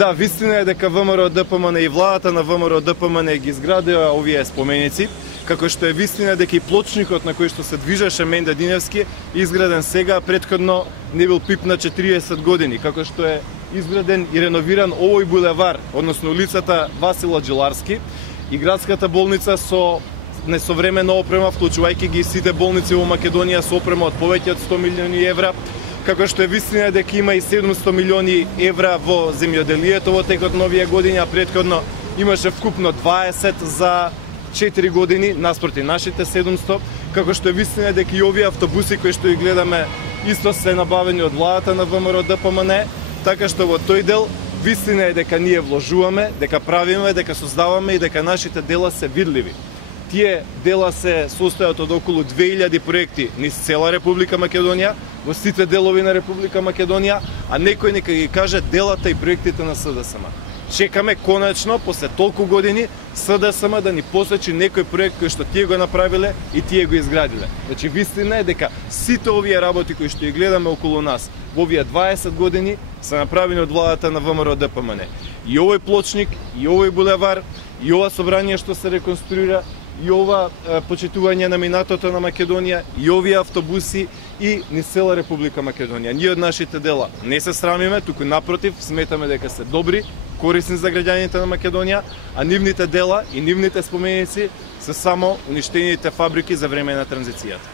Да, вистина е дека ВМРО ДПМН и владата на ВМРО ДПМН ги изградија овие споменици, како што е вистина дека и плочникот на кој што се движеше Менда Диневски изграден сега, претходно не бил пипнат 40 години, како што е изграден и реновиран овој булевар, односно улицата Васила Джиларски и градската болница со несовремена опрема, вклучувајќи ги сите болници во Македонија со опрема од повеќе од 100 милиони евра, како што е вистина дека има и 700 милиони евра во земјоделието во текот на овие години, а претходно имаше вкупно 20 за 4 години наспроти нашите 700, како што е вистина дека и овие автобуси кои што ги гледаме исто се набавени од владата на ВМРО ДПМН, така што во тој дел вистина е дека ние вложуваме, дека правиме, дека создаваме и дека нашите дела се видливи. Тие дела се состојат од околу 2000 проекти низ цела Република Македонија, во сите делови на Република Македонија, а некој нека ги каже делата и проектите на СДСМ. Чекаме конечно, после толку години, СДСМ да ни посочи некој проект кој што тие го направиле и тие го изградиле. Значи, вистина е дека сите овие работи кои што ги гледаме околу нас во овие 20 години се направени од владата на ВМРО ДПМН. И овој плочник, и овој булевар, и ова собрание што се реконструира, и ова почитување на минатото на Македонија, и овие автобуси, и низ цела Република Македонија. Ние од нашите дела не се срамиме, туку напротив, сметаме дека се добри, корисни за граѓаните на Македонија, а нивните дела и нивните споменици се само уништените фабрики за време на транзицијата.